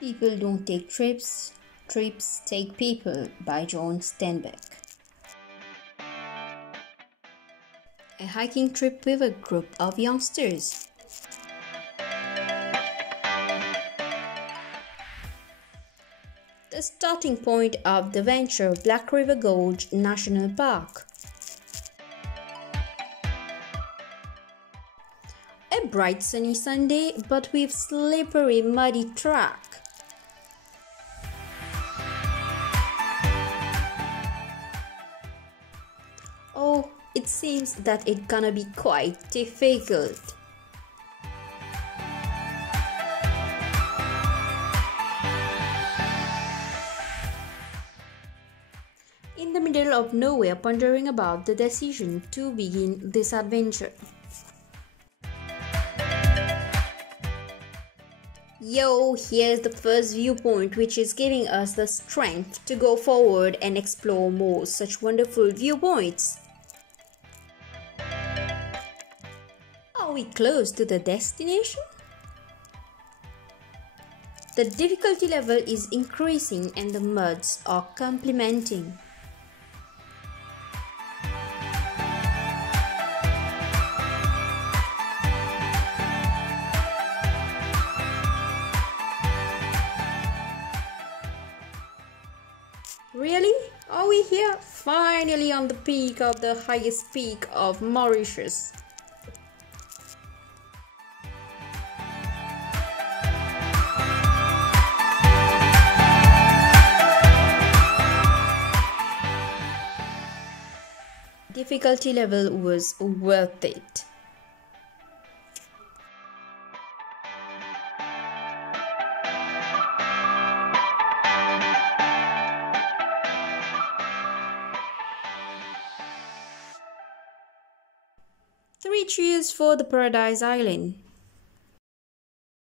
People don't take trips, trips take people by John Steinbeck. A hiking trip with a group of youngsters. The starting point of the venture, Black River Gorges National Park. A bright sunny Sunday, but with slippery muddy track. Oh, it seems that it's gonna be quite difficult. In the middle of nowhere, pondering about the decision to begin this adventure. Yo, here's the first viewpoint, which is giving us the strength to go forward and explore more such wonderful viewpoints. Are we close to the destination? The difficulty level is increasing and the muds are complementing. Really? Are we here? Finally on the peak of the highest peak of Mauritius. Difficulty level was worth it. Three cheers for the Paradise Island.